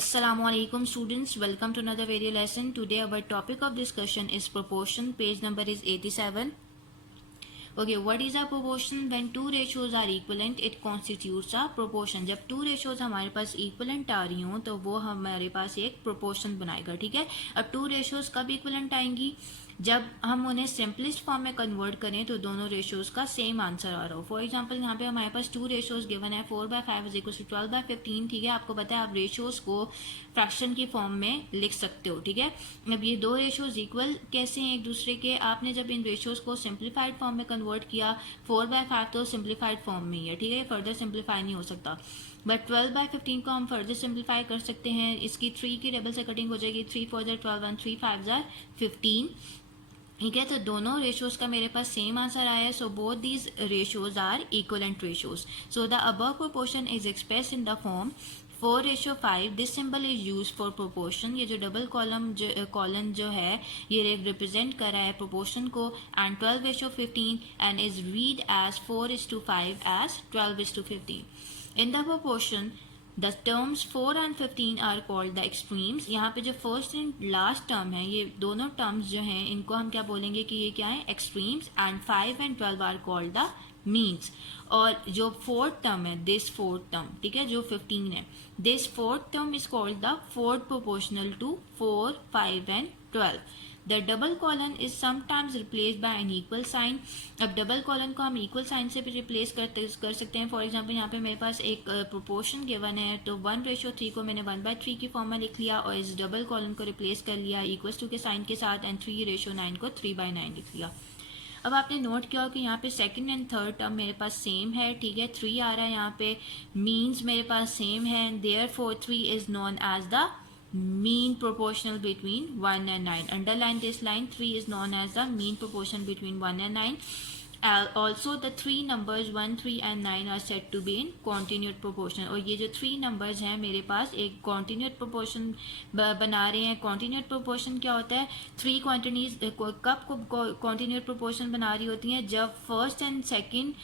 Assalamualaikum students, welcome to another video lesson. Today our topic of discussion is proportion. Page number is 87. Okay, what is a proportion? When two ratios are equivalent, it constitutes a proportion. जब two ratios हमारे पास equivalent आ रही हों तो वो हमारे पास एक proportion बनाएगा. ठीक है, अब two ratios कब equivalent आएंगी? जब हम उन्हें सिंपलेस्ट फॉर्म में कन्वर्ट करें तो दोनों रेशियोज का सेम आंसर आ रहा हो. फॉर एग्जांपल यहाँ पे हमारे पास टू रेशियोज गिवन है 4/5 इज इक्वल टू 12/15. ठीक है, आपको पता है आप रेशियोज को फ्रैक्शन की फॉर्म में लिख सकते हो. ठीक है, अब ये दो रेशियोज इक्वल कैसे हैं एक दूसरे के? आपने जब इन रेशियोज को सिंप्लीफाइड फॉर्म में कन्वर्ट किया, 4/5 तो सिंप्लीफाइड फॉर्म में ही है. ठीक है, फर्दर सिंप्लीफाई नहीं हो सकता. बट 12/15 को हम फर्दर सिंप्लीफाई कर सकते हैं. इसकी 3 की टेबल से कटिंग हो जाएगी. 3 4 12 एंड 3 5 15. ठीक है, तो दोनों रेशियोज का मेरे पास सेम आंसर आया है. So both these ratios are equivalent ratios. So the above proportion is expressed in the form 4:5. This symbol is use for proportion. ये जो डबल कॉलम जो है ये रिप्रेजेंट कर रहा है प्रोपोर्शन को. And 12:15 and is read as 4:5 as 12:15. In the proportion The terms 4 and 15 are called the extremes. यहाँ पे जो फर्स्ट एंड लास्ट टर्म है ये दोनों टर्म्स जो हैं इनको हम क्या बोलेंगे कि ये क्या है? Extremes. And 5 and 12 are called the means. और जो फोर्थ टर्म है दिस फोर्थ टर्म, ठीक है, जो 15 है, this fourth term is called the fourth proportional to 4, 5 and 12. The double colon is sometimes replaced by an equal sign. अब double colon को हम इक्वल साइन से भी रिप्लेस कर सकते हैं. फॉर एग्जांपल यहाँ पे मेरे पास एक प्रोपोर्शन गिवन है तो 1:3 को मैंने 1/3 की फॉर्म में लिख लिया और इस डबल कॉलन को रिप्लेस कर लिया इक्वल्स टू के साइन के साथ एंड 3:9 को 3/9 लिख लिया. अब आपने नोट किया कि यहाँ पे सेकंड एंड थर्ड टर्म मेरे पास सेम है. ठीक है, 3 आ रहा है यहाँ पे, मीन्स मेरे पास सेम है. Therefore 3 is known as the mean proportional between 1 and 9. Underline this line. 3 is known as the mean proportion between 1 and 9. Also the three numbers 1, 3 and 9 are said to be in continued proportion. और ये जो 3 numbers हैं मेरे पास एक continued proportion बना रहे हैं. continued proportion क्या होता है? 3 quantities कब continued proportion बना रही होती हैं? जब फर्स्ट एंड सेकंड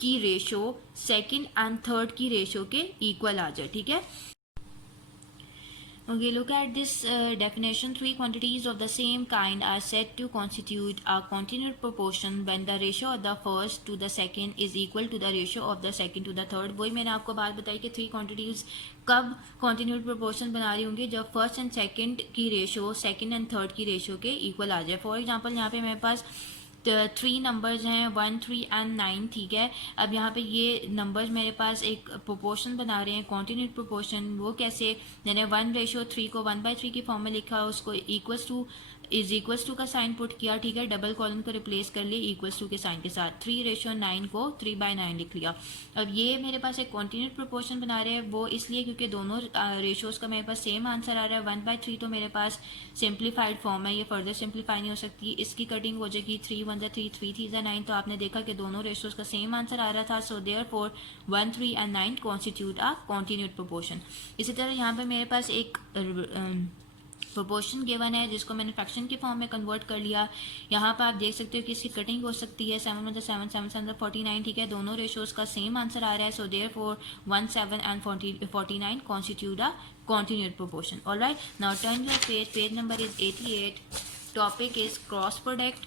की रेशो सेकंड एंड थर्ड की रेशो के इक्वल आ जाए. ठीक है, okay, look at this definition. 3 quantities of the same kind are said to constitute a continued proportion when the ratio of the first to the second is equal to the ratio of the second to the third. वही मैंने आपको बात बताई कि 3 quantities कब continued proportion बना रही होंगी? जब फर्स्ट एंड सेकंड की रेशो सेकंड एंड थर्ड की रेशो के इक्वल आ जाए. फॉर एग्जांपल यहाँ पे मेरे पास 3 नंबर्स हैं 1, 3 एंड 9. ठीक है, अब यहाँ पे ये नंबर्स मेरे पास एक प्रोपोर्शन बना रहे हैं कॉन्टिन्यूड प्रोपोर्शन. वो कैसे? मैंने 1:3 को 1/3 की फॉर्म में लिखा, उसको इक्वल्स टू का साइन पुट किया. ठीक है, डबल कॉलम को रिप्लेस कर लिया इक्वल्स टू के साइन के साथ. 3:9 को 3/9 लिख लिया. अब ये मेरे पास एक कॉन्टिन्यूड प्रोपोर्शन बना रहे हैं. वो इसलिए क्योंकि दोनों रेशियोज का मेरे पास सेम आंसर आ रहा है. 1/3 तो मेरे पास सिंप्लीफाइड फॉर्म है, ये फर्दर सिंप्लीफाई नहीं हो सकती. इसकी कटिंग हो जाएगी 3 1 3 3 3 9. तो आपने देखा कि दोनों रेशियोज का सेम आंसर आ रहा था. So therefore 1, 3 and 9 constitute a continued proportion. इसी तरह यहाँ पे मेरे पास एक प्रोपोर्शन गिवन है जिसको मैंने फ्रैक्शन की फॉर्म में कन्वर्ट कर लिया. यहाँ पर आप देख सकते हो कि इसकी कटिंग हो सकती है. 7 1 7 7 7 49. ठीक है, दोनों रेशियोज का सेम आंसर आ रहा है. So therefore 1 7 and 49 constitute a continued proportion. All right, now turn your page. Page number is 88. Topic is cross product.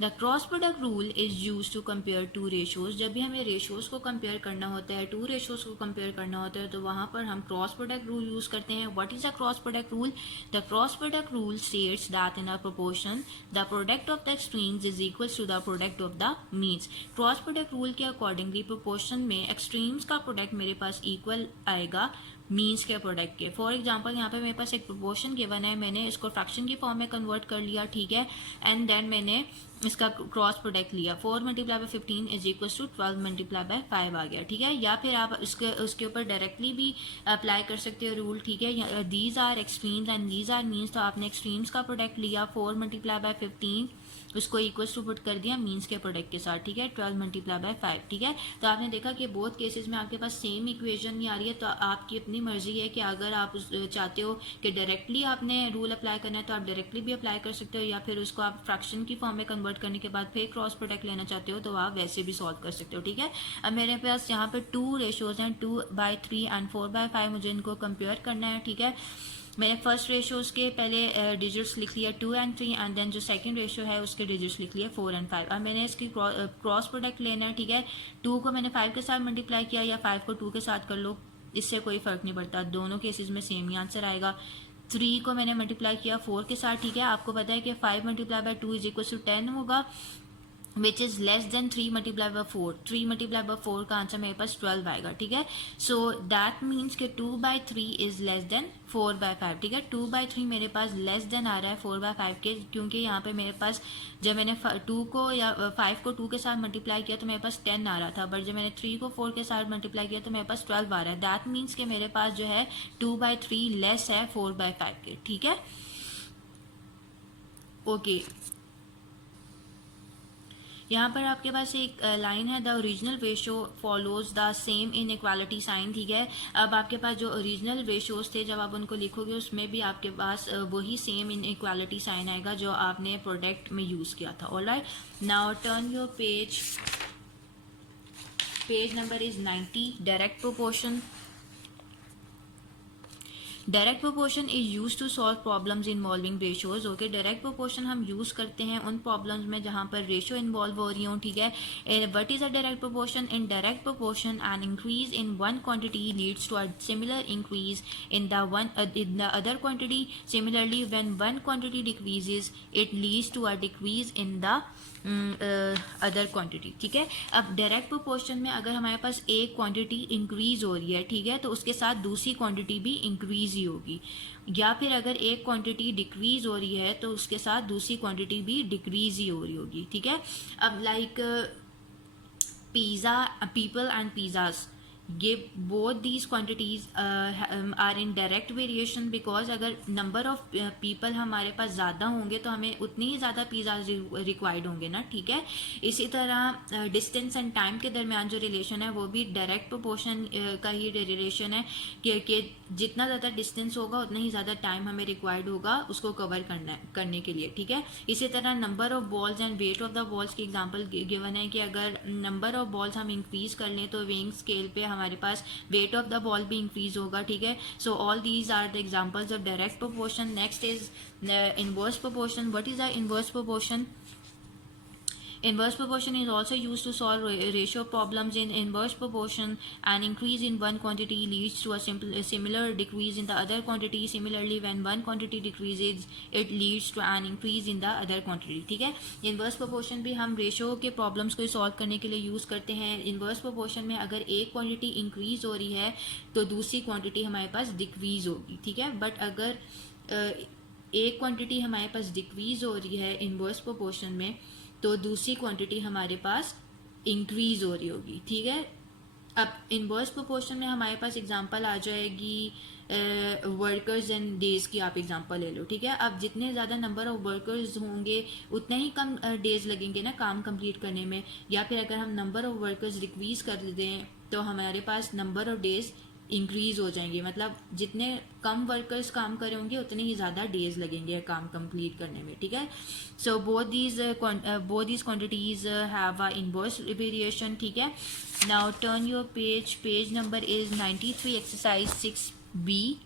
The cross product rule is use to compare two ratios. जब भी हमें ratios को compare करना होता है, to ratios को compare करना होता है, तो वहाँ पर हम क्रॉस प्रोडक्ट रूल यूज करते हैं. What is the cross product rule? The cross product rule states that in a proportion the product of the extremes is equal to the product of the means. Cross product rule के accordingly proportion में extremes का product मेरे पास equal आएगा means के product के. For example यहाँ पे मेरे पास एक प्रोपोर्शन गिवन है, मैंने इसको फ्रैक्शन की फॉर्म में कन्वर्ट कर लिया. ठीक है, एंड देन मैंने इसका क्रॉस प्रोडक्ट लिया. 4 × 15 इज इक्वल टू 12 × 5 आ गया. ठीक है, या फिर आप उसके ऊपर डायरेक्टली भी अप्लाई कर सकते हो रूल. ठीक है, these are extremes and these are means. तो आपने एक्सट्रीम्स का प्रोडक्ट लिया 4 × 15 उसको इक्वल्स टू पुट कर दिया मीन्स के प्रोडक्ट के साथ, ठीक है, 12 मल्टीप्लाई बाय 5, ठीक है। तो आपने देखा कि बोथ केसेस में आपके पास सेम इक्वेशन नहीं आ रही है, तो आपकी अपनी मर्जी है कि अगर आप चाहते हो कि डायरेक्टली आपने रूल अप्लाई करना है तो आप डायरेक्टली भी अप्लाई कर सकते हो, या फिर उसको आप फ्रैक्शन की फॉर्म में कन्वर्ट करने के बाद फिर क्रॉस प्रोडक्ट लेना चाहते हो तो आप वैसे भी सॉल्व कर सकते हो, ठीक है। अब मेरे पास यहाँ पे 2 रेशोज हैं, 2/3 एंड 4/5, मुझे इनको कंपेयर करना है, ठीक है। मैंने फर्स्ट रेशोज के पहले डिजिट्स लिख लिया 2 एंड 3, एंड देन जो सेकंड रेशो है उसके डिजिट्स लिख लिया 4 एंड 5। अब मैंने इसकी क्रॉस प्रोडक्ट लेना है, ठीक है। 2 को मैंने 5 के साथ मल्टीप्लाई किया या 5 को 2 के साथ कर लो, इससे कोई फर्क नहीं पड़ता, दोनों केसेस में सेम ही आंसर आएगा। 3 को मैंने मल्टीप्लाई किया 4 के साथ, ठीक है। आपको पता है कि 5 multiply by 2 is equal to 10 होगा, which is less than 3 multiply by 4। 3 multiply by 4 का आंसर मेरे पास 12 आएगा, ठीक है। सो दैट मीन्स के 2/3 इज लेस देन 4/5, ठीक है। 2/3 मेरे पास लेस देन आ रहा है 4/5 के, क्योंकि यहाँ पे मेरे पास जब मैंने 2 को या 5 को 2 के साथ मल्टीप्लाई किया तो मेरे पास 10 आ रहा था, बट जब मैंने 3 को 4 के साथ मल्टीप्लाई किया तो मेरे पास 12 आ रहा है। दैट मीन्स के मेरे पास जो है 2/3 लेस है 4/5 के, ठीक है। ओके, यहाँ पर आपके पास एक लाइन है, the original ratio follows the same inequality sign, ठीक है। अब आपके पास जो ओरिजिनल रेशोज थे जब आप उनको लिखोगे उसमें भी आपके पास वही सेम इन इक्वालिटी साइन आएगा जो आपने प्रोडक्ट में यूज़ किया था। Alright, now turn your page number is 90, direct proportion. Direct proportion is use to solve problems involving ratios. Okay, direct proportion हम यूज करते हैं उन प्रॉब्लम्स में जहां पर रेशो इन्वॉल्व हो रही हो, ठीक है। What is a direct proportion? In direct proportion an increase in one quantity leads to a similar increase in the other quantity. Similarly when one quantity decreases it leads to a decrease in the other quantity, ठीक है। अब direct proportion में अगर हमारे पास एक quantity increase हो रही है, ठीक है, तो उसके साथ दूसरी क्वांटिटी भी इंक्रीज ही होगी, या फिर अगर एक क्वांटिटी डिक्रीज हो रही है तो उसके साथ दूसरी क्वांटिटी भी डिक्रीज ही हो रही होगी, ठीक है। अब like pizza, people and pizzas, ये both these quantities are in direct variation, because अगर नंबर ऑफ पीपल हमारे पास ज़्यादा होंगे तो हमें उतनी ही ज़्यादा पिज़्ज़ा रिक्वायर्ड होंगे ना, ठीक है। इसी तरह डिस्टेंस एंड टाइम के दरमियान जो रिलेशन है वो भी डायरेक्ट प्रोपोर्शन का ही रिलेशन है कि जितना ज़्यादा डिस्टेंस होगा उतना ही ज़्यादा टाइम हमें रिक्वायर्ड होगा उसको कवर करने के लिए, ठीक है। इसी तरह number of balls and weight of the balls की एग्जांपल गिवन है कि अगर नंबर ऑफ बॉल्स हम इंक्रीज कर लें तो वेइंग स्केल पे हमारे पास वेट ऑफ द बॉल भी इंक्रीज होगा, ठीक है। So all these are the examples of direct proportion. Next is inverse proportion. What is the inverse proportion? Inverse proportion is also used to solve ratio problems. In inverse proportion, an increase in one quantity leads to a similar decrease in the other quantity. Similarly, when one quantity decreases, it leads to an increase in the other quantity, ठीक है। Inverse proportion भी हम ratio के problems को solve करने के लिए use करते हैं। Inverse proportion में अगर एक क्वांटिटी इंक्रीज हो रही है तो दूसरी क्वांटिटी हमारे पास डिक्रीज होगी, ठीक है। बट अगर एक क्वांटिटी हमारे पास डिक्रीज हो रही है इनवर्स प्रोपोर्शन में तो दूसरी क्वांटिटी हमारे पास इंक्रीज हो रही होगी, ठीक है। अब इनवर्स प्रोपोर्शन में हमारे पास एग्जांपल आ जाएगी वर्कर्स एंड डेज की, आप एग्जांपल ले लो, ठीक है। अब जितने ज़्यादा नंबर ऑफ वर्कर्स होंगे उतने ही कम डेज लगेंगे ना काम कंप्लीट करने में, या फिर अगर हम नंबर ऑफ वर्कर्स डिक्रीज कर देते हैं तो हमारे पास नंबर ऑफ डेज इंक्रीज हो जाएंगे, मतलब जितने कम वर्कर्स काम कर रहे होंगे उतने ही ज़्यादा डेज लगेंगे काम कंप्लीट करने में, ठीक है। So both these quantities have a inverse variation, ठीक है। Now turn your page number is 93, exercise 6B।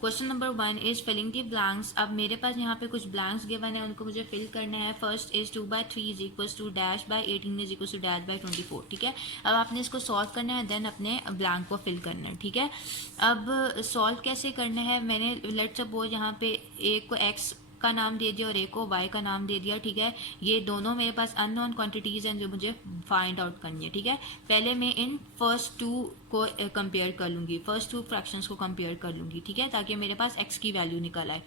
Question number 1 is filling the blanks. अब मेरे पास यहाँ पे कुछ ब्लैंक्स गिवन है, उनको मुझे फिल करना है। First is 2/3 is equal to dash by 18 is equal to dash by 24, ठीक है। अब आपने इसको सॉल्व करना है, देन अपने ब्लैंक को फिल करना है, ठीक है। अब सॉल्व कैसे करना है, मैंने लेट्स सपोज यहाँ पे एक को एक्स का नाम दे दिया और एक को वाई का नाम दे दिया, ठीक है। ये दोनों मेरे पास अननोन क्वांटिटीज हैं जो मुझे फाइंड आउट करनी है, ठीक है। पहले मैं इन फर्स्ट टू को कंपेयर कर लूंगी, फर्स्ट टू फ्रैक्शंस को कंपेयर कर लूंगी, ठीक है, ताकि मेरे पास एक्स की वैल्यू निकल आए।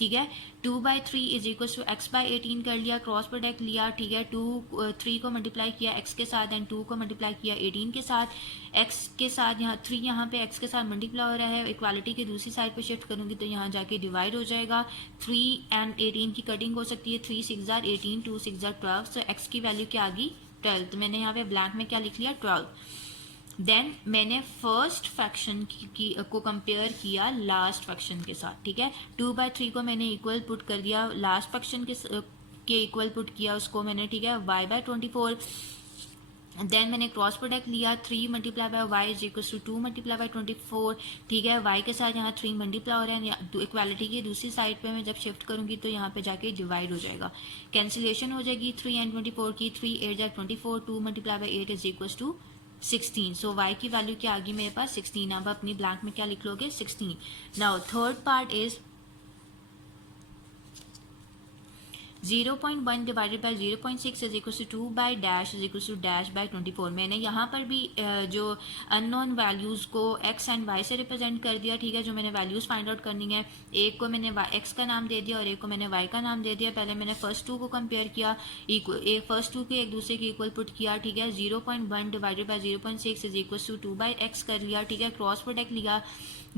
ठीक है। 2/3 इज इक्वल टू x/18 कर लिया, क्रॉस प्रोडक्ट लिया, ठीक है। 3 को मल्टीप्लाई किया x के साथ एंड 2 को मल्टीप्लाई किया 18 के साथ, x के साथ यहाँ 3 यहाँ पे x के साथ मल्टीप्लाई हो रहा है, इक्वालिटी की दूसरी साइड पे शिफ्ट करूँगी तो यहाँ जाके डिवाइड हो जाएगा। 3 एंड 18 की कटिंग हो सकती है, 3 6 are 18, 2 6 are 12, सो x की वैल्यू क्या आ गई 12। तो मैंने यहाँ पे ब्लैंक में क्या लिख लिया 12। देन मैंने फर्स्ट फ्रैक्शन को कंपेयर किया लास्ट फ्रैक्शन के साथ, ठीक है। 2/3 को मैंने इक्वल पुट कर दिया लास्ट फ्रैक्शन के इक्वल पुट किया उसको मैंने, ठीक है, y/24। देन मैंने क्रॉस प्रोडक्ट लिया, 3 multiply by y is equal to 2 multiply by 24, ठीक है। y के साथ यहाँ 3 मल्टीप्लाई हो रहा है, इक्वालिटी की दूसरी साइड पे मैं जब शिफ्ट करूंगी तो यहाँ पे जाके डिवाइड हो जाएगा, कैंसिलेशन हो जाएगी 3 एंड 24 की, 3 8 24, 2 multiply by 8 is equal to 16। So y की वैल्यू क्या आ गई मेरे पास 16। अब अपनी ब्लैंक में क्या लिख लोगे 16। Now third part is 0.1 divided by 0.6 is equal to 2 by dash is equal to dash by 24। मैंने यहाँ पर भी जो अननोन वैल्यूज़ को x एंड y से रिप्रेजेंट कर दिया, ठीक है। जो मैंने वैल्यूज़ फाइंड आउट करनी है, एक को मैंने x का नाम दे दिया और एक को मैंने y का नाम दे दिया। पहले मैंने फर्स्ट 2 को कंपेयर किया, फर्स्ट 2 के एक दूसरे के इक्वल पुट किया, ठीक है। 0.1 divided by 0.6 is equal to 2 by x कर लिया, ठीक है। क्रॉस प्रोडक्ट लिया,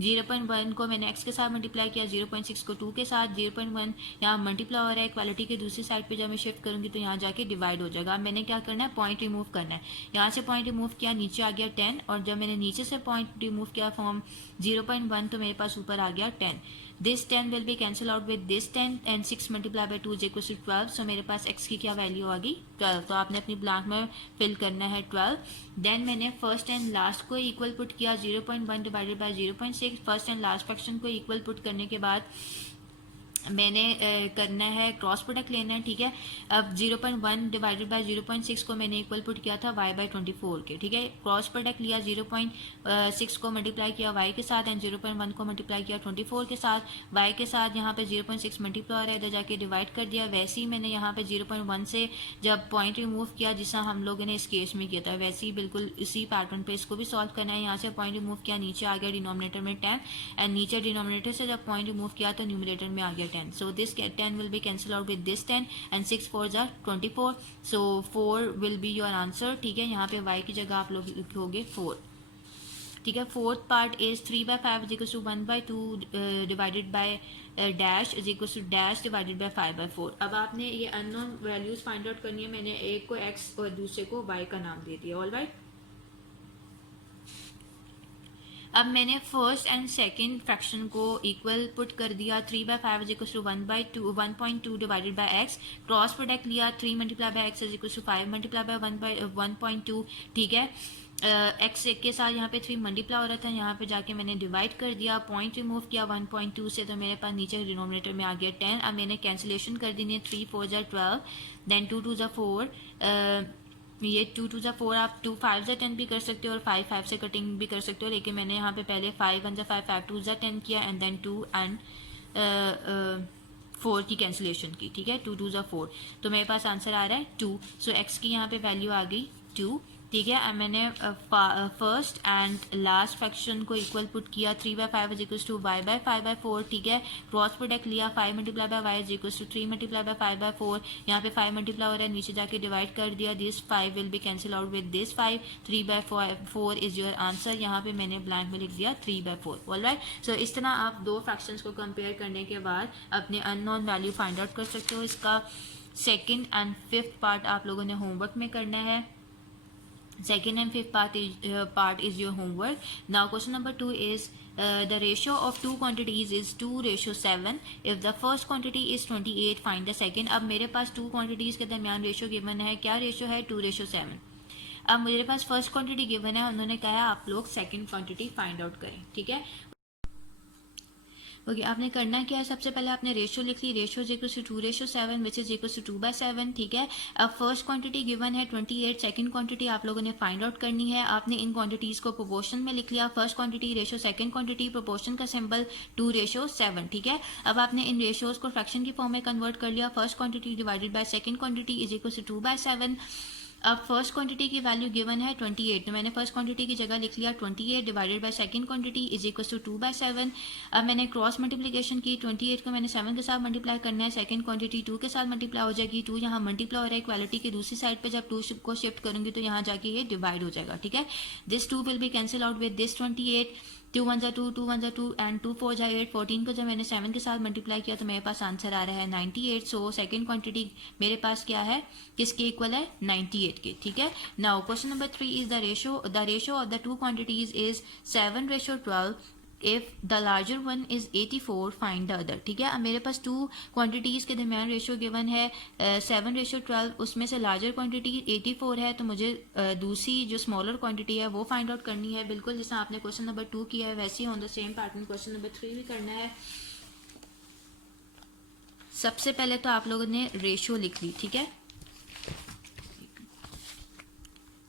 0.1 को मैंने x के साथ मल्टीप्लाई किया, 0.6 को 2 के साथ, 0.1 यहाँ मल्टीप्लाई हो रहा है, इक्वालिटी की दूसरी साइड पे जब मैं शिफ्ट करूंगी तो यहाँ जाके डिवाइड हो जाएगा। अब मैंने क्या करना है, पॉइंट रिमूव करना है। यहाँ से पॉइंट रिमूव किया, नीचे आ गया 10, और जब मैंने नीचे से पॉइंट रिमूव किया फ्रॉम 0.1 तो मेरे पास ऊपर आ गया 10। This 10 will be cancel out with this 10 and 6 multiply by 2 is equal to 12। So मेरे पास x की क्या वैल्यू आ गई 12। तो आपने अपनी ब्लैंक में फिल करना है 12। देन मैंने फर्स्ट एंड लास्ट को इक्वल पुट किया, 0.1 divided by 0.6, first and last fraction को इक्वल पुट करने के बाद मैंने करना है क्रॉस प्रोडक्ट लेना है, ठीक है। अब 0.1 डिवाइडेड बाय 0.6 को मैंने इक्वल पुट किया था y/24 के, ठीक है। क्रॉस प्रोडक्ट लिया, 0.6 को मल्टीप्लाई किया y के साथ एंड 0.1 को मल्टीप्लाई किया 24 के साथ, y के साथ यहाँ पे 0.6 मल्टीप्लाई हो रहा है, इधर जाके डिवाइड कर दिया। वैसे ही मैंने यहाँ पे 0.1 से जब पॉइंट रिमूव किया जिसा हम लोगों ने इस केस में किया था, वैसे ही बिल्कुल इसी पैटर्न पे इसको भी सॉल्व करना है। यहाँ से पॉइंट रिमूव किया, नीचे आ गया डिनोमिनेटर में 10 एंड नीचे डिनोमिनेटर से जब पॉइंट रिमूव किया तो न्यूमरेटर में आ गया 10. So this 10 will be cancelled out with this 10 and 6 4s are 24. So 4 will be your answer. ठीक है, यहाँ पे y की जगह आप लोग लिखोगे 4. ठीक है. Fourth part is 3/5 is equal to 1/2 divided by dash is equal to dash divided by 5/4. अब आपने ये अननोन वैल्यूज फाइंड आउट करनी है. मैंने एक को x और दूसरे को y का नाम दे दिया. All right. अब मैंने फर्स्ट एंड सेकंड फ्रैक्शन को इक्वल पुट कर दिया. 3/5 is equal to 1/2 divided by x. Cross product लिया. 3 multiply by x is equal to 5 multiply by 1.2. ठीक है. x के साथ यहाँ पे 3 मल्टीप्लाई हो रहा था, यहाँ पे जाके मैंने डिवाइड कर दिया. पॉइंट रिमूव किया 1.2 से, तो मेरे पास नीचे डिनोमिनेटर में आ गया 10. अब मैंने कैंसिलेशन कर दी है. 3 4 are 12, देन 2 2 are 4. ये 2 2 are 4, आप 2 5 are 10 भी कर सकते हो और 5 5 से कटिंग भी कर सकते हो. लेकिन मैंने यहाँ पे पहले 5 1 are 5 5 2 are 10 किया एंड देन 2 एंड 4 की कैंसिलेशन की. ठीक है. 2 2 are 4, तो मेरे पास आंसर आ रहा है 2. सो x की यहाँ पे वैल्यू आ गई 2. ठीक है. अब मैंने फर्स्ट एंड लास्ट फ्रैक्शन को इक्वल पुट किया. 3/5 इज इक्वल टू y/5/4. ठीक है. क्रॉस प्रोडक्ट लिया. 5 multiply by y is equal to 3 multiply by 5/4. यहाँ पे 5 मल्टीप्लाई हो रहा है, नीचे जाके डिवाइड कर दिया. This 5 will be cancel out with this 5. 3/4 is your answer. यहाँ पे मैंने ब्लैंक में लिख दिया 3/4. All right. सो इस तरह आप दो फ्रैक्शंस को कंपेयर करने के बाद अपने अननोन वैल्यू फाइंड आउट कर सकते हो. इसका सेकेंड एंड फिफ्थ पार्ट आप लोगों ने होमवर्क में करना है. Second and fifth part is your homework. Now question number 2 is the ratio of two quantities is 2:7. If the first quantity is 28, find the second. अब मेरे पास two quantities के दरमियान रेशियो गिवन है. क्या रेशियो है? 2:7. अब मेरे पास फर्स्ट क्वांटिटी गिवन है, उन्होंने कहा आप लोग सेकंड क्वांटिटी फाइंड आउट करें. ठीक है. ओके. आपने करना क्या है? सबसे पहले आपने रेशियो लिख ली. Ratio is equal to 2:7 which is equal to 2/7. ठीक है. अब फर्स्ट क्वांटिटी गिवन है 28. सेकंड क्वांटिटी आप लोगों ने फाइंड आउट करनी है. आपने इन क्वांटिटीज को प्रोपोर्शन में लिख लिया. First quantity ratio, second quantity proportion का सिंबल 2:7. ठीक है. अब आपने इन रेशियोज को फ्रैक्शन की फॉर्म में कन्वर्ट कर लिया. First quantity divided by second quantity is equal to 2/7. अब फर्स्ट क्वांटिटी की वैल्यू गिवन है 28, तो मैंने फर्स्ट क्वांटिटी की जगह लिख लिया 28 divided by second quantity is equal to 2/7। अब मैंने क्रॉस मल्टीप्लिकेशन की, 28 को मैंने 7 के साथ मल्टीप्लाई करना है, सेकंड क्वांटिटी 2 के साथ मल्टीप्लाई हो जाएगी, 2 यहाँ मल्टीप्लाई हो रहा है इक्वालिटी की दूसरी साइड पे, जब 2 को शिफ्ट करूंगी तो यहाँ जाके ये डिवाइड हो जाएगा, ठीक है। This 2 will be cancel out with this 28, 2 1 2 2 1 2 and 2 4 8, 14 को जब मैंने 7 के साथ मल्टीप्लाई किया तो मेरे पास आंसर आ रहा है 98। सो सेकंड क्वांटिटी मेरे पास क्या है, किसके इक्वल है, 98 के, ठीक है। Now question number 3 is the ratio of the two quantities is 7:12। If the larger one is 84 find the other, ठीक है। अब मेरे पास टू क्वांटिटीज के दरमियान रेशियो गिवन है 7:12, उसमें से लार्जर क्वांटिटी 84 है, तो मुझे दूसरी जो स्मॉलर क्वांटिटी है वो फाइंड आउट करनी है। बिल्कुल जैसा आपने क्वेश्चन नंबर 2 किया है वैसे ही on the same pattern question number 3 भी करना है। सबसे पहले तो आप लोगों ने रेशियो लिख ली, ठीक है।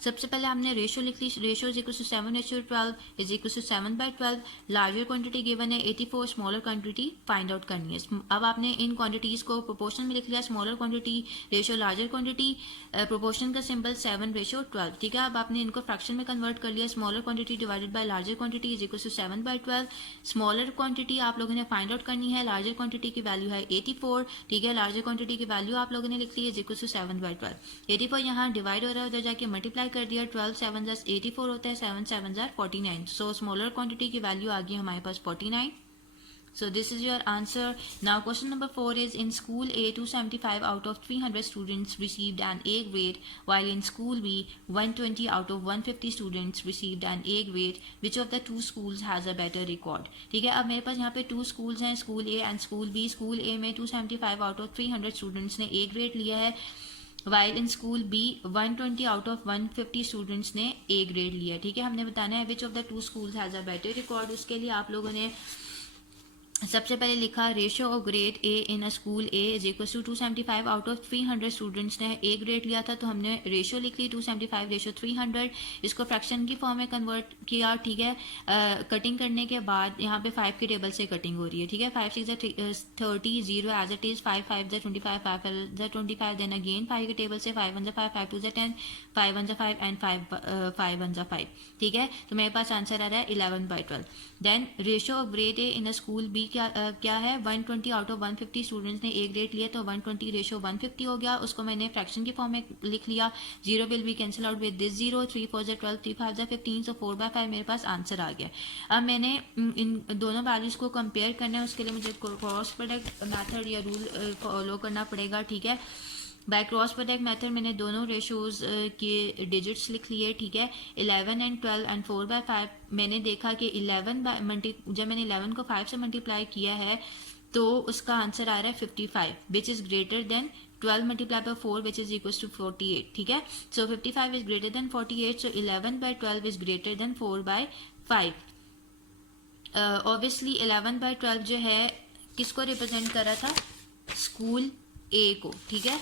सबसे पहले हमने रेशियो लिख ली, ratio is equal to 7:12 is equal to 7/12। Larger quantity given है 84, स्मॉलर क्वांटिटी फाइंड आउट करनी है। अब आपने इन क्वांटिटीज को प्रोपोर्शन में लिख लिया, smaller quantity ratio larger quantity, proportion का सिंबल 7:12, ठीक है। अब आपने इनको फ्रैक्शन में कन्वर्ट कर लिया, smaller quantity divided by larger quantity is equal to 7/12। Smaller quantity आप लोगों ने फाइंड आउट करनी है, लार्जर क्वांटिटी की वैल्यू है 84, ठीक है। लार्जर क्वांटिटी की वैल्यू आप लोगों ने लिख ली इज इक्वल टू 7/12। 84 यहाँ डिवाइड हो रहा है, उधर जाके मल्टीप्लाई कर दिया, 12 7 84 होता है, 7 7 49। सो स्मॉलर क्वांटिटी की वैल्यू आ गई हमारे पास 49। So this is your answer. Now question number 4 is in school A 275 out of 300 students received an A grade, while in school B 120 out of 150 students received an A grade. Which of the two schools has a better record? ठीक है। अब मेरे पास यहाँ पे two schools हैं, school A and school B। School A में 275 out of 300 students ने A ग्रेड लिया है, while in school B 120 out of 150 students ने ए ग्रेड लिया, ठीक है। हमने बताना है which of the two schools has a better record. उसके लिए आप लोगों ने सबसे पहले लिखा ratio of grade A in A school A is equal to 275 out of 300 students ने ए ग्रेड लिया था, तो हमने रेशियो लिख ली 275 रेशियो 300। इसको फ्रैक्शन की फॉर्म में कन्वर्ट किया, ठीक है। कटिंग करने के बाद यहाँ पे 5 के टेबल से कटिंग हो रही है, ठीक है। 5 6 30, 0 as it is, 5 5 25, 5 5 25, then again 5 के टेबल से 5 1 5, 5 2 10, 5 1 5 एंड 5 1 5, ठीक है। तो मेरे पास आंसर आ रहा है 11/12। Then ratio of grade A in A school B क्या है, 120 आउट ऑफ 150 स्टूडेंट्स ने ए ग्रेड लिया, तो 120 रेशियो 150 हो गया। उसको मैंने फ्रैक्शन के फॉर्म में लिख लिया, 0 will be cancel out with this 0, 3 4 12, 3 5 15, सो 4/5 मेरे पास आंसर आ गया। अब मैंने इन दोनों वैल्यूज को कंपेयर करना है, उसके लिए मुझे क्रॉस प्रोडक्ट मेथड या रूल फॉलो करना पड़ेगा, ठीक है। बाय क्रॉस प्रोडक्ट मेथड मैंने दोनों रेशोज के डिजिट्स लिख लिए, ठीक है। 11 एंड 12 एंड 4/5 मैंने देखा कि 11 जब मैंने 11 को 5 से मल्टीप्लाई किया है तो उसका आंसर आ रहा है 55, which is greater than 12 multiply by 4 which is equal to 48, ठीक है। So 55 is greater than 48, so 11/12 is greater than 4/5। Obviously 11/12 जो है किसको रिप्रेजेंट कर रहा था, स्कूल ए को, ठीक है।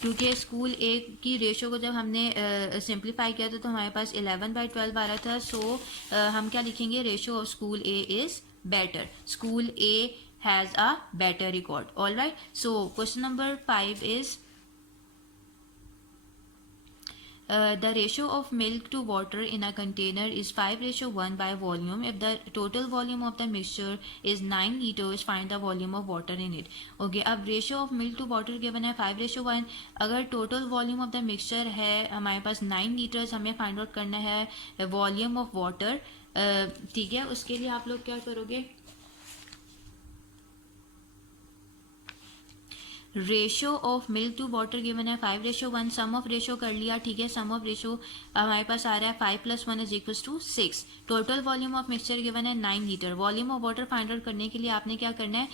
क्योंकि स्कूल ए की रेशियो को जब हमने सिंप्लीफाई किया था तो हमारे पास 11/12 आ रहा था। सो हम क्या लिखेंगे, ratio of school A is better, school A has a better record. All right, so question number 5 is the ratio of milk to water in a container is 5:1 by volume. If the total volume of the mixture is 9 liters, find the volume of water in it. Okay, अब ratio of milk to water given है 5:1। अगर total volume of the mixture है हमारे पास 9 liters, हमें find out करना है volume of water, ठीक है। उसके लिए आप लोग क्या करोगे, ratio of milk to water given है 5:1, सम ऑफ रेशियो कर लिया, ठीक है। सम ऑफ रेशियो हमारे पास आ रहा है 5 + 1 is to 6। Total volume of mixture given है 9 litre. Volume of water find out करने के लिए आपने क्या करना है,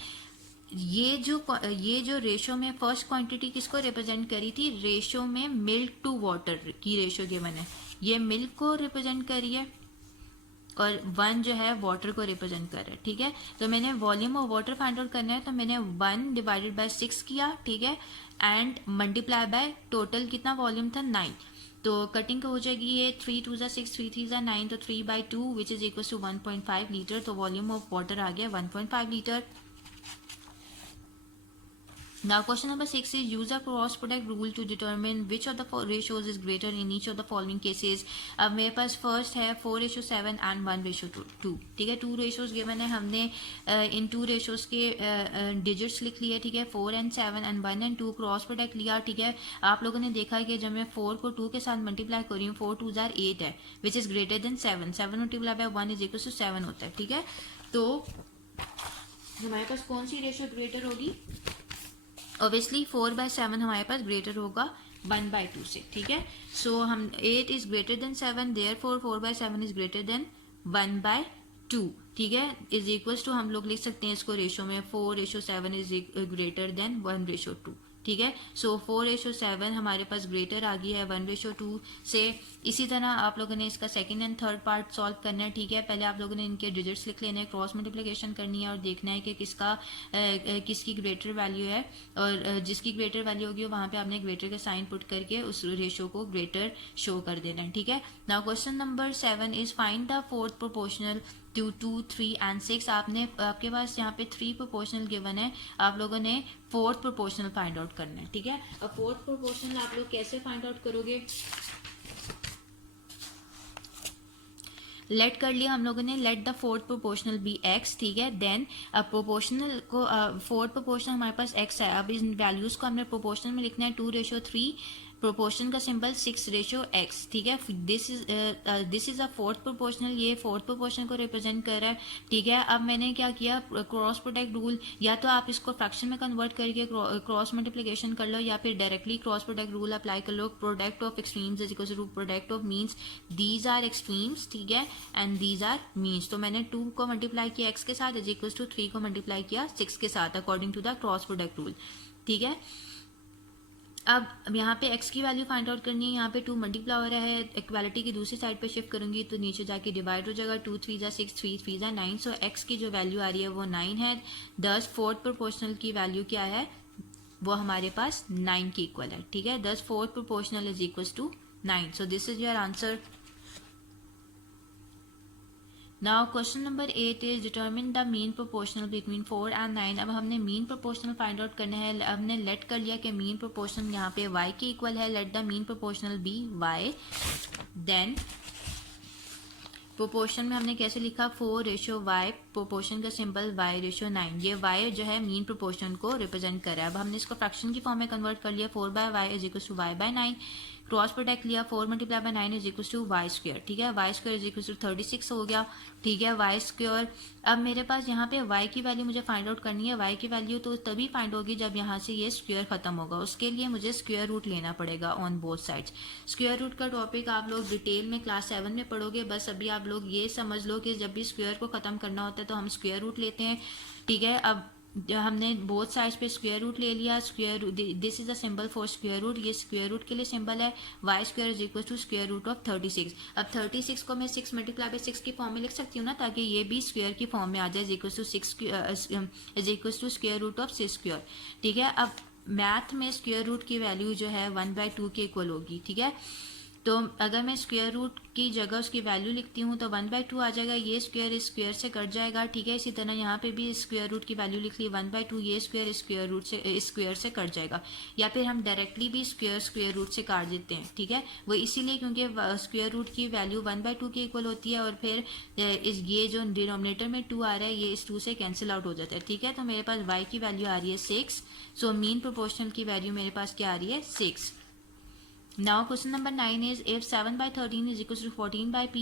ये जो रेशियो में फर्स्ट क्वांटिटी किसको रिप्रेजेंट करी थी, रेशियो में मिल्क टू वाटर की रेशियो गिवन है, ये मिल्क को रिप्रेजेंट करी है और 1 जो है वाटर को रिप्रेजेंट कर रहा है, ठीक है। तो मैंने volume of water find out करना है, तो मैंने 1 डिवाइडेड बाय 6 किया, ठीक है, एंड मल्टीप्लाई बाय टोटल कितना वॉल्यूम था 9। तो कटिंग हो जाएगी ये 3 2 6, 3 3 9, तो 3/2 which is equal to 1.5 litre. तो वॉल्यूम ऑफ वाटर आ गया 1.5 litre. Now question number 6 is use a cross product rule to determine which of the ratios is greater in each of the following cases. अब मेरे पास first है 4:7 and 1:2. ठीक है, 2 ratios given है, हमने इन 2 ratios के डिजिट्स लिख लिए. ठीक है, 4 and 7 and 1 and 2 cross product लिया. ठीक है, आप लोगों ने देखा कि जब मैं 4 को 2 के साथ मल्टीप्लाई कर रही हूँ 4 2 8 है which is greater than 7. 7 multiply by 1 is equal to 7 होता है. ठीक है, तो हमारे पास कौन सी रेशो ग्रेटर होगी? ऑब्वियसली 4/7 हमारे पास ग्रेटर होगा 1/2 से. ठीक है, सो हम 8 is greater than 7, therefore 4/7 is greater then 1/2. ठीक है, इज इक्वल्स टू हम लोग लिख सकते हैं इसको रेशो में 4:7 इज ग्रेटर देन 1:2. ठीक है, सो 4:7 हमारे पास ग्रेटर आ गया है 1:2 से. इसी तरह आप लोगों ने इसका second and third part solve करना है. ठीक है, पहले आप लोगों ने इनके डिजिट्स लिख लेने हैं, क्रॉस मल्टीप्लिकेशन करनी है और देखना है कि किसकी ग्रेटर वैल्यू है, और जिसकी ग्रेटर वैल्यू होगी वहाँ पे आपने ग्रेटर का साइन पुट करके उस रेशो को ग्रेटर शो कर देना है. ठीक है, now question number 7 is find the fourth proportional to 2, 3 and 6. आपके पास यहाँ पे 3 प्रोपोर्शनल गिवन है, आप लोगों ने फोर्थ प्रोपोर्शनल फाइंड आउट करना है. ठीक है, अब फोर्थ प्रोपोर्शनल आप लोग कैसे फाइंड आउट करोगे? लेट कर लिया हम लोगों ने, let the fourth proportional be x. ठीक है, देन अब प्रोपोर्शनल को फोर्थ प्रोपोर्शनल हमारे पास एक्स है. अब इन वैल्यूज को हमने प्रोपोर्शनल में लिखना है 2:3. प्रोपोर्शन का सिंबल 6:x. ठीक है, this is a fourth proportional, ये फोर्थ प्रोपोर्शन को रिप्रेजेंट कर रहा है. ठीक है, अब मैंने क्या किया, क्रॉस प्रोडक्ट रूल, या तो आप इसको फ्रैक्शन में कन्वर्ट करके क्रॉस मल्टीप्लिकेशन कर लो, या फिर directly cross product rule apply कर लो. Product of extremes is equal to product of means. These are extremes. ठीक है, एंड दीज आर मीन्स. तो मैंने 2 को मल्टीप्लाई किया x के साथ, इज इक्वल टू 3 को मल्टीप्लाई किया 6 के साथ, according to the cross product rule. ठीक है, अब यहाँ पे x की वैल्यू फाइंड आउट करनी है. यहाँ पे 2 मल्टीप्लाई हो रहा है, इक्वालिटी की दूसरी साइड पे शिफ्ट करूंगी तो नीचे जाके डिवाइड हो जाएगा. 2 3 6, 3 3 9. सो x की जो वैल्यू आ रही है वो 9 है. 10 फोर्थ प्रोपोर्शनल की वैल्यू क्या है, वो हमारे पास 9 की इक्वल है. ठीक है, 10 fourth proportional is equal to 9. So this is your answer. Now question number 8 is determine the mean proportional between 4 and 9. अब हमने मीन प्रोपोर्शनल फाइंड आउट करना है. हमने लेट कर लिया कि मीन प्रोपोर्शनल यहाँ पे y के इक्वल है. Let the mean proportional be y. Then proportion में हमने कैसे लिखा, 4:y. प्रोपोर्शन का सिंबल y:9. ये y जो है मीन प्रोपोर्शन को रिप्रेजेंट कर रहा है. अब हमने इसको फ्रैक्शन की फॉर्म में कन्वर्ट कर लिया. 4/y is equal to y/9. Cross product लिया, 4 multiply by 9 is equal to y². ठीक है, y² इज इक्वल टू 36 हो गया. ठीक है, y². अब मेरे पास यहाँ पे y की वैल्यू मुझे फाइंड आउट करनी है. y की वैल्यू तो तभी फाइंड होगी जब यहाँ से ये स्क्वायर खत्म होगा. उसके लिए मुझे स्क्वायर रूट लेना पड़ेगा on both sides. Square root का टॉपिक आप लोग डिटेल में क्लास 7 में पढ़ोगे. बस अभी आप लोग ये समझ लो कि जब भी स्क्वायर को खत्म करना होता है तो हम स्क्वायर रूट लेते हैं. ठीक है, अब हमने बोथ साइड्स पे स्क्वायर रूट ले लिया. Square root, this is a symbol for square root. ये स्क्वायर रूट के लिए सिंबल है. y² is equal to square root of 36. अब 36 को मैं 6 मल्टीप्लाई बाय 6 की फॉर्म में लिख सकती हूँ ना, ताकि ये भी स्क्वायर की फॉर्म में आ जाए. Is equal to 6 is equal to square root of 6². ठीक है, अब मैथ में स्क्वायर रूट की वैल्यू जो है 1/2 के इक्वल होगी. ठीक है, तो अगर मैं स्क्वायर रूट की जगह उसकी वैल्यू लिखती हूँ तो 1/2 आ जाएगा. ये स्क्वायर इस स्क्वायर से कट जाएगा. ठीक है, इसी तरह यहाँ पे भी स्क्वायर रूट की वैल्यू लिख ली 1/2. ये स्क्वायर इस स्क्वायर रूट से इस स्क्वायर से कट जाएगा. या फिर हम डायरेक्टली भी स्क्वायर रूट से काट देते हैं. ठीक है, वो इसीलिए क्योंकि स्क्वायर रूट की वैल्यू 1/2 के इक्वल होती है, और फिर ये जो डिनोमिनेटर में 2 आ रहा है ये इस 2 से कैंसिल आउट हो जाता है. ठीक है, तो मेरे पास y की वैल्यू आ रही है 6. सो मीन प्रोपोर्शनल की वैल्यू मेरे पास क्या आ रही है, 6. Now question number 9 is if 7/13 is equals to 14/p,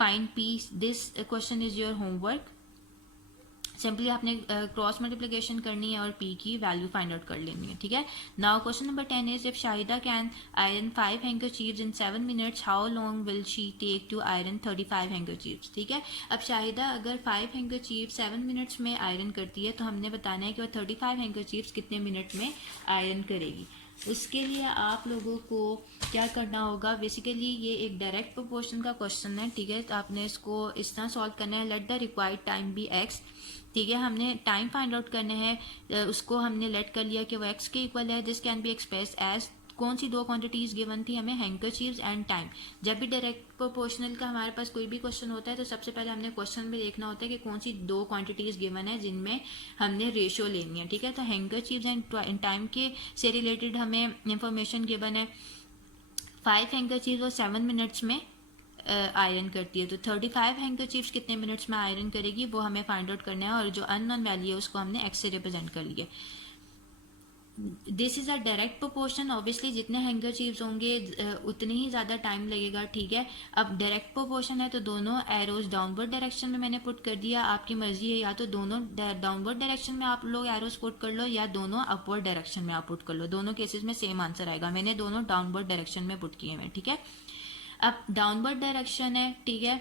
find p. This question is your homework. Simply आपने क्रॉस मल्टीप्लिकेशन करनी है और p की वैल्यू फाइंड आउट कर लेनी है. ठीक है, now question number 10 is if Shahida can iron 5 handkerchiefs in 7 minutes, how long will she take to iron 35 handkerchiefs. ठीक है, अब शाहिदा अगर 5 हैंकरचीफ 7 मिनट्स में आयरन करती है तो हमने बताना है कि वो 35 हैंकरचीफ्स कितने मिनट में आयरन करेगी. उसके लिए आप लोगों को क्या करना होगा, बेसिकली ये एक डायरेक्ट प्रोपोर्शन का क्वेश्चन है. ठीक है, तो आपने इसको इस तरह सॉल्व करना है. Let the required time be x. ठीक है, हमने टाइम फाइंड आउट करना है. उसको हमने लेट कर लिया कि वो x के इक्वल है. This can be express as कौन सी दो क्वांटिटीज गिवन थी हमें, हैंकरचीव्स एंड टाइम। जब भी डायरेक्ट प्रोपोर्शनल का हमारे पास कोई भी क्वेश्चन होता है तो सबसे पहले हमने क्वेश्चन में देखना होता है कि कौन सी दो क्वांटिटीज गिवन है जिनमें हमने रेशियो लेनी है, ठीक है। तो हैंकरचीव्स एंड टाइम के से रिलेटेड हमें इंफॉर्मेशन गिवन है। 5 हैंकरचीव्स और 7 मिनट्स में आयरन करती है, तो 35 हैंकरचीव्स कितने मिनट्स में आयरन करेगी वो हमें फाइंड आउट करना है, और जो अननोन वैल्यू है उसको हमने एक्स से रिप्रेजेंट कर लिया। This is a direct proportion, obviously जितने हैंकरचीव्स होंगे उतने ही ज़्यादा टाइम लगेगा, ठीक है। अब डायरेक्ट प्रोपोर्शन है तो दोनों एरोज डाउनवर्ड डायरेक्शन में मैंने पुट कर दिया, आपकी मर्जी है या तो दोनों डाउनवर्ड डायरेक्शन में आप लोग एरोज पुट कर लो या दोनों अपवर्ड डायरेक्शन में आप पुट कर लो, दोनों केसेस में सेम आंसर आएगा। मैंने दोनों डाउनवर्ड डायरेक्शन में पुट किए हैं, ठीक है। अब डाउनवर्ड डायरेक्शन है, ठीक है,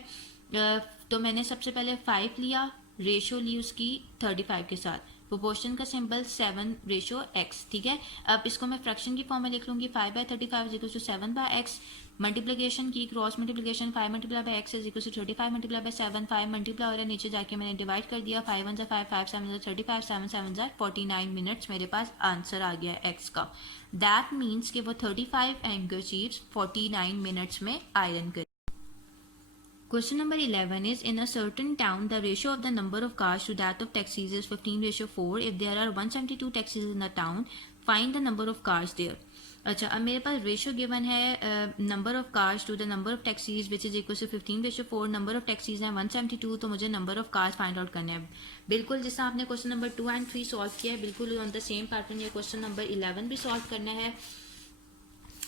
तो मैंने सबसे पहले 5 लिया, रेशो ली उसकी 35 के साथ, प्रोपोर्शन का सिंबल 7:x, ठीक है। अब इसको मैं फ्रैक्शन की फॉर्म में लिख लूंगी, 5/35 is equal to 7/x, multiplication की cross multiplication 5 multiply by x is equal to 35 multiply by 7, 5 multiply हो रहा है, नीचे जाके मैंने डिवाइड कर दिया, 5 1 5, 5 7 35, 7 7 49 मिनट्स मेरे पास आंसर आ गया x का। दैट मीन्स कि वो 35 हैंकरचीव्स 49 मिनट्स में आयरन कर। Question number 11 is, in a certain town, the ratio of the number of cars to that of taxis is 15:4. If there are 172 taxis in the town, find the number of cars there. अच्छा, अब मेरे पास ratio given है number of cars to the number of taxis which is equal to 15:4, number of taxis हैं 172, तो मुझे number of cars find out करना है। बिल्कुल जैसा आपने क्वेश्चन नंबर 2 एंड 3 सॉल्व किया है, बिल्कुल ऑन द सेम पैटर्न ये क्वेश्चन नंबर 11 भी सॉल्व करना है।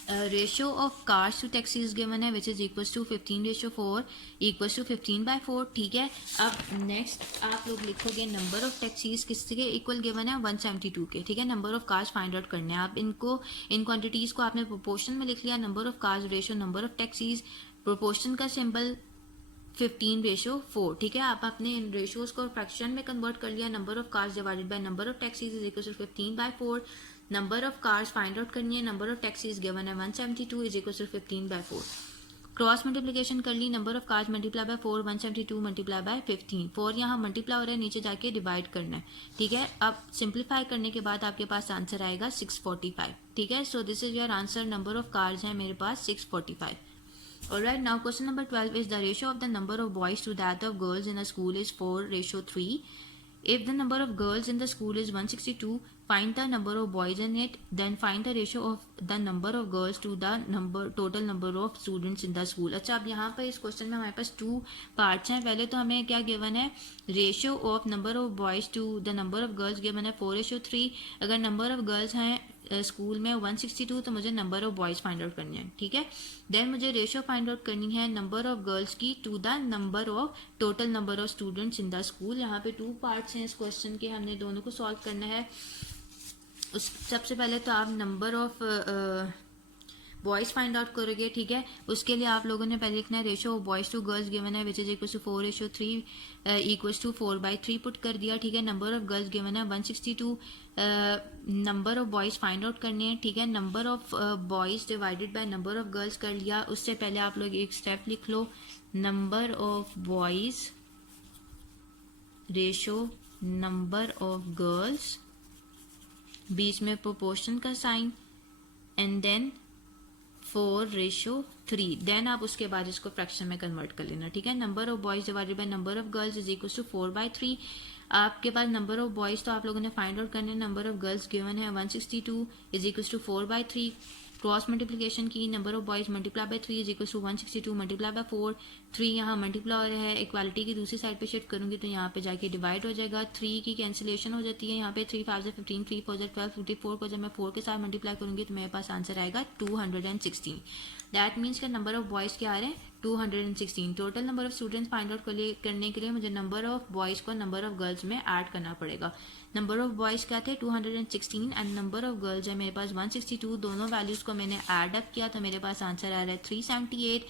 Ratio of cars to taxis given है which is equals to 15:4 equals to 15/4, ठीक है। अब नेक्स्ट आप लोग लिखोगे नंबर ऑफ टैक्सीज किसके इक्वल गिवन है, 172 के, ठीक है। Number of cars find out करने हैं आप, इनको इन क्वांटिटीज को आपने प्रोपोर्शन में लिख लिया, number of cars ratio number of taxis, proportion का सिंबल 15:4, ठीक है। आप अपने इन रेशियोज को फ्रैक्शन में कन्वर्ट कर लिया, number of cars divided by number of taxis is equal to 15/4, number of cars find out करनी है, नंबर ऑफ टैक्सीज गिवन है 172 is equal to 15/4, cross multiplication कर ली, number of cars multiply by 4, 172 multiply by 15, 4 यहाँ multiply हो रहा है, नीचे जाके डिवाइड करना है, ठीक है। अब सिंप्लीफाई करने के बाद आपके पास आंसर आएगा 645, ठीक है। So this is your answer, number of cars है मेरे पास 645। Alright, now question number 12 is, the ratio of the number of boys to that of girls in a school is 4:3. If the number of girls in the school is 162, find the number of boys in it, then find the ratio of the number of girls to the total number of students in the school. अच्छा, अब यहाँ पर इस question में हमारे पास 2 parts हैं। पहले तो हमें क्या गिवन है, ratio of number of boys to the number of girls given है 4:3। अगर नंबर ऑफ गर्ल्स हैं स्कूल में 162 तो मुझे number of boys find out करनी है, ठीक है। देन मुझे रेशियो फाइंड आउट करनी है नंबर ऑफ गर्ल्स की to the number of total number of students in the school. यहाँ पे 2 पार्ट्स हैं इस क्वेश्चन के, हमने दोनों को सॉल्व करना है। सबसे पहले तो आप number of boys find out करोगे, ठीक है। उसके लिए आप लोगों ने पहले लिखना है ratio of boys to girls given है which is equal to 4:3 equals to 4/3 put कर दिया, ठीक है। नंबर ऑफ गर्ल्स गिवन है 162, number of boys find out करने हैं, ठीक है। Number of boys divided by number of girls कर लिया। उससे पहले आप लोग एक स्टेप लिख लो, number of boys ratio number of girls, बीच में प्रोपोर्शन का साइन, एंड देन 4:3, देन आप उसके बाद इसको फ्रैक्शन में कन्वर्ट कर लेना, ठीक है। Number of boys divided by number of girls is equal to 4/3। आपके पास नंबर ऑफ बॉयज़ तो आप लोगों ने फाइंड आउट करने, नंबर ऑफ गर्ल्स गिवन है 162 is equal to 4/3, cross multiplication की, number of boys multiply by 3 is equal to 162 multiply by 4, 3 यहाँ multiply हो रहा है, इक्वालिटी की दूसरी साइड पे शिफ्ट करूंगी तो यहाँ पे जाके डिवाइड हो जाएगा, 3 की कैंसिलेशन हो जाती है, यहाँ पे 3 5 15, 3 4 12, 54 को जब मैं 4 के साथ मल्टीप्लाई करूंगी तो मेरे पास आंसर आएगा 216। दैट मीन्स का नंबर ऑफ बॉयज़ क्या आ रहे हैं 216। Total number of students find out करने के लिए मुझे नंबर ऑफ बॉयज़ को नंबर ऑफ गर्ल्स में ऐड करना पड़ेगा। नंबर ऑफ बॉयज़ क्या थे 216 एंड नंबर ऑफ गर्ल्स है मेरे पास 162, दोनों वैल्यूज़ को मैंने ऐड अप किया तो मेरे पास आंसर आ रहा है 378।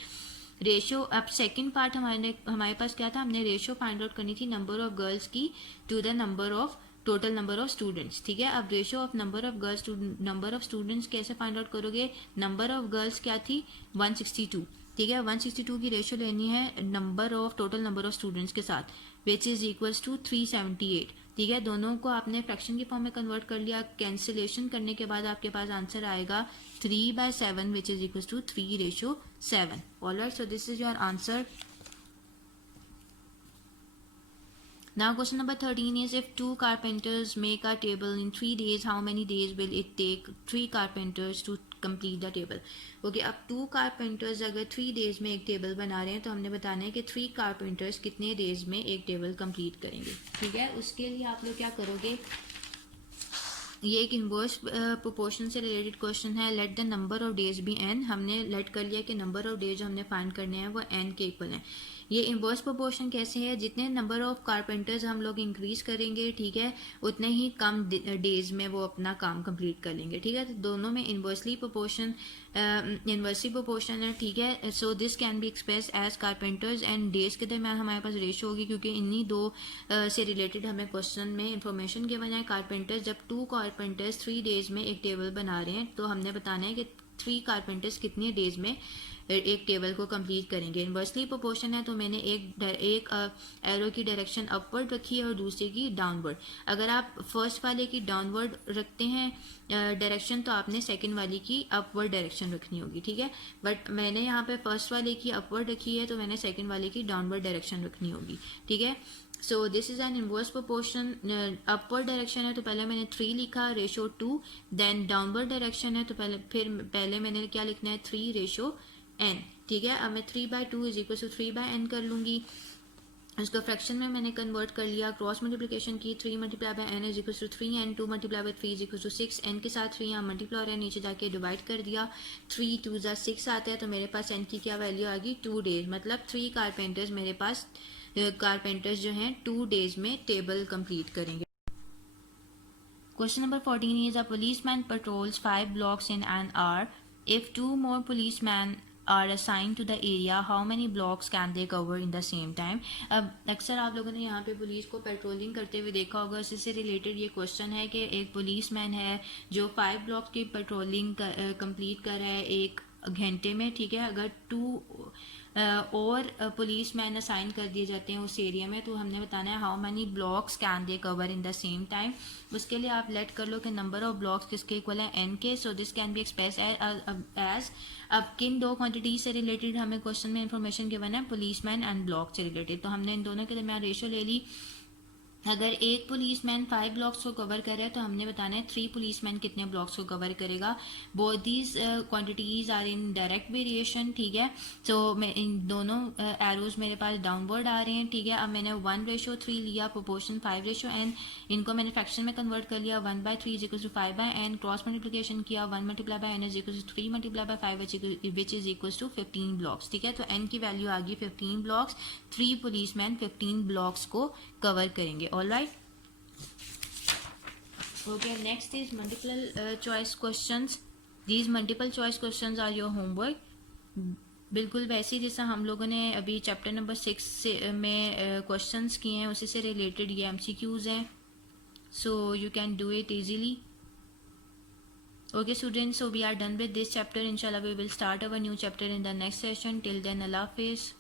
रेशियो, अब सेकंड पार्ट हमारे पास क्या था, हमने रेशियो फाइंड आउट करनी थी नंबर ऑफ गर्ल्स की to the number of total number of students, ठीक है। अब ratio of number of girls to number of students कैसे फाइंड आउट करोगे, नंबर ऑफ गर्ल्स क्या थी 162, ठीक है। 162 की रेशो लेनी है टोटल नंबर ऑफ स्टूडेंट्स के साथ, विच इज इक्वल्स टू 378। ठीक है, दोनों को आपने फ्रैक्शन के फॉर्म में कन्वर्ट कर लिया। कैंसिलेशन करने के बाद आपके पास आंसर आएगा 3/7 which is equals to 3:7। All right, so this is your answer. Now question number 13 is, if two carpenters make a table in 3 days, how many days will it take 3 carpenters to complete the table? Okay, अब 2 carpenters अगर 3 days में एक table बना रहे हैं तो हमने बताना है कि 3 carpenters कितने days में एक टेबल कंप्लीट करेंगे। ठीक है, उसके लिए आप लोग क्या करोगे, ये एक इनवर्स प्रोपोर्शन से रिलेटेड क्वेश्चन है। Let the number of days be n। हमने लेट कर लिया कि नंबर ऑफ डेज जो हमने फाइंड करने हैं वो n के इक्वल हैं। ये इनवर्स प्रोपोर्शन कैसे है, जितने नंबर ऑफ कारपेंटर्स हम लोग इंक्रीज करेंगे, ठीक है, उतने ही कम डेज में वो अपना काम कंप्लीट कर लेंगे। ठीक है, तो दोनों में इनवर्सली प्रोपोर्शन है। ठीक है, so this can be express as carpenters and days के दरमियान हमारे पास रेशो होगी, क्योंकि इन्हीं दो से रिलेटेड हमें क्वेश्चन में इंफॉर्मेशन के बजाय कारपेंटर्स, जब 2 कारपेंटर्स 3 डेज में एक टेबल बना रहे हैं तो हमने बताना है कि 3 कारपेंटर्स कितने डेज में एक टेबल को कंप्लीट करेंगे। इनवर्सली प्रोपोर्शन है तो मैंने एक एरो की डायरेक्शन अपवर्ड रखी है और दूसरे की डाउनवर्ड। अगर आप फर्स्ट वाले की डाउनवर्ड रखते हैं डायरेक्शन तो आपने सेकंड वाली की अपवर्ड डायरेक्शन रखनी होगी। ठीक है, बट मैंने यहाँ पे फर्स्ट वाले की अपवर्ड रखी है तो मैंने सेकंड वाले की डाउनवर्ड डायरेक्शन रखनी होगी। ठीक है, so this is an inverse proportion. Upward direction है तो पहले मैंने 3 लिखा, रेशो 2। देन डाउनवर्ड डायरेक्शन है तो पहले मैंने क्या लिखना है, 3:n। ठीक है, अब मैं 3/2 इज इक्वल टू 3/n कर लूंगी। उसको फ्रैक्शन में मैंने कन्वर्ट कर लिया, क्रॉस मल्टीप्लिकेशन की, 3 × n is equal to 3n, 2 × 3 is equal to 6, n के साथ 3 यहाँ मल्टीप्लाई हो रहा है, नीचे जाके डिवाइड कर दिया, 3 2 ज़ा 6 आता है तो मेरे पास n की क्या वैल्यू आ गई, 2 डेज। मतलब 3 कारपेंटर्स मेरे पास कारपेंटर्स जो हैं 2 डेज में टेबल कंप्लीट करेंगे। Question number 14 is, a policeman patrols 5 blocks in an hour. If 2 more policemen are assigned to the area, how many blocks can they cover in the same time? अब अक्सर आप लोगों ने यहाँ पे police को patrolling करते हुए देखा होगा, इससे रिलेटेड ये क्वेश्चन है कि एक पुलिसमैन है जो 5 ब्लॉक्स की पेट्रोलिंग कंप्लीट कर रहा है 1 घंटे में। ठीक है, अगर 2 और पुलिस मैन असाइन कर दिए जाते हैं उस एरिया में तो हमने बताना है how many blocks can they cover in the same time. उसके लिए आप लेट कर लो कि नंबर ऑफ ब्लॉक्स किसके इक्वल है, n के। So this can be express as अब किन 2 क्वांटिटीज से रिलेटेड हमें क्वेश्चन में इंफॉर्मेशन गिवन है, पुलिसमैन एंड ब्लॉक से रिलेटेड। तो हमने इन दोनों के दरमियान रेशो ले ली। अगर एक पुलिसमैन 5 ब्लॉक्स को कवर कर रहा है तो हमने बताना है 3 पुलिसमैन कितने ब्लॉक्स को कवर करेगा। Both these quantities are in direct variation. ठीक है, तो मैं इन दोनों एरोज मेरे पास डाउनवर्ड आ रहे हैं। ठीक है, अब मैंने 1:3 लिया, प्रोपोर्शन 5:n, इनको मैंने फ्रैक्शन में कन्वर्ट कर लिया, 1/3 is equal to 5/n, cross multiplication किया, 1 × n is equal to 3 × 5 which is equal to 15 blocks. ठीक है, तो n की वैल्यू आ गई 15 ब्लॉक्स। 3 पुलिसमैन 15 ब्लॉक्स को कवर करेंगे। All right. Okay. Next is multiple choice questions. These multiple choice questions are your homework. बिल्कुल वैसे जैसा हम लोगों ने अभी चैप्टर नंबर 6 से में क्वेश्चंस किए हैं उसी से रिलेटेड ये MCQs हैं. So you can do it easily. Okay students, so we are done with this chapter. Inshallah we will start our new chapter in the next session. Till then, Allah Hafiz.